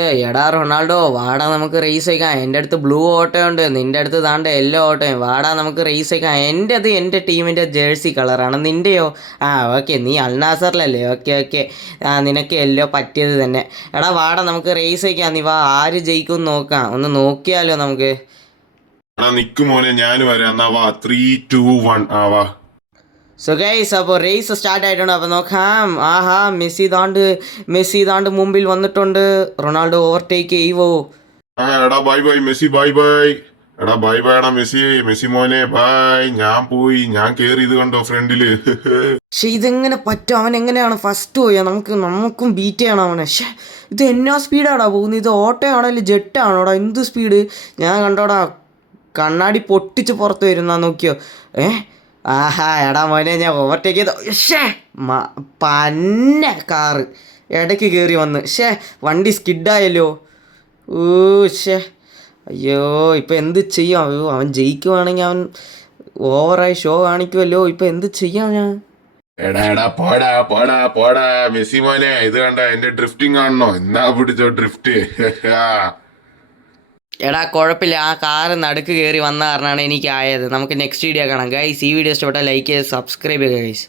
എടാ റൊണാൾഡോ വാടാ നമുക്ക് റേസ് വയ്ക്കാം. എൻ്റെ അടുത്ത് ബ്ലൂ ഓട്ടോയുണ്ട്, നിൻ്റെ അടുത്ത് താണ്ട യെല്ലോ ഓട്ടോയും. വാടാ നമുക്ക് റേസ് വയ്ക്കാം. എൻ്റെത് എൻ്റെ ടീമിൻ്റെ ജേഴ്സി കളറാണ്, നിൻ്റെയോ? ഓക്കെ, നീ അൽനാസറിലല്ലേ? ഓക്കെ ഓക്കെ, നിനക്ക് യെല്ലോ പറ്റിയത് തന്നെ. എടാ വാടാ നമുക്ക് റേസ് വയ്ക്കാം. നീ വാ, ആര് ജയിക്കും നോക്കാം, ഒന്ന് നോക്കിയാലോ നമുക്ക്. നിക്ക് മോനെ, ഞാൻ വരാം. എന്നാ വാ, 3, 2, 1 വാ. സോ ഗൈസ്, അപ്പോൾ റേസ് സ്റ്റാർട്ട് ആയിട്ടുണ്ട്. അപ്പോൾ നോക്കാം. ആഹാ, മെസ്സി താണ്ട് മുമ്പിൽ വന്നിട്ടുണ്ട്. റൊണാൾഡോ ഓവർടേക്ക് ചെയ്യുവോ? എടാ bye bye Messi, bye bye. എടാ ബൈ ബൈ എടാ മെസ്സി മോനെ ബൈ. ഞാൻ പോയി, ഞാൻ കേറി, ഇത് കണ്ടോ ഫ്രണ്ടില്. പക്ഷെ ഇതെങ്ങനെ പറ്റും? അവൻ എങ്ങനെയാണ് ഫസ്റ്റ് പോയാ? നമുക്കും ബീറ്റ് ചെയ്യണം അവനെ. പക്ഷേ ഇത് എന്നാ സ്പീഡാടാ പോകുന്നത്? ഇത് ഓട്ടോയാണോ ജെറ്റാണോടാ? എന്ത് സ്പീഡ്! ഞാൻ കണ്ടോടാ, കണ്ണാടി പൊട്ടിച്ച് പുറത്ത് വരുന്നാ, നോക്കിയോ? ആഹാ, എടാ മോനെ, ഞാൻ ഓവർടേക്ക് ചെയ്തോ. പന്ന കാറ് ഇടയ്ക്ക് കയറി വന്ന്. വണ്ടി സ്കിഡായല്ലോ. ഷേ, അയ്യോ, ഇപ്പം എന്ത് ചെയ്യാം? അയ്യോ, അവൻ ജയിക്കുവാണെങ്കിൽ അവൻ ഓവറായി ഷോ കാണിക്കുമല്ലോ. ഇപ്പം എന്ത് ചെയ്യാം ഞാൻ? എടാ പോടാ പോടാ പോടാ മെസ്സി മോനെ, ഇത് കണ്ട എന്റെ ഡ്രിഫ്റ്റിംഗ് കാണണോ? എന്നാ പിടിച്ചോ ഡ്രിഫ്റ്റ്. എടാ കുഴപ്പമില്ല, ആ കാറ് നടുക്ക് കയറി വന്ന കാരണമാണ് എനിക്ക് ആയത്. നമുക്ക് നെക്സ്റ്റ് വീഡിയോ കാണാം ഗൈസ്. ഈ വീഡിയോ ഇഷ്ടപ്പെട്ടാൽ ലൈക്ക് ചെയ്ത് സബ്സ്ക്രൈബ് ചെയ്യുക ഗൈസ്.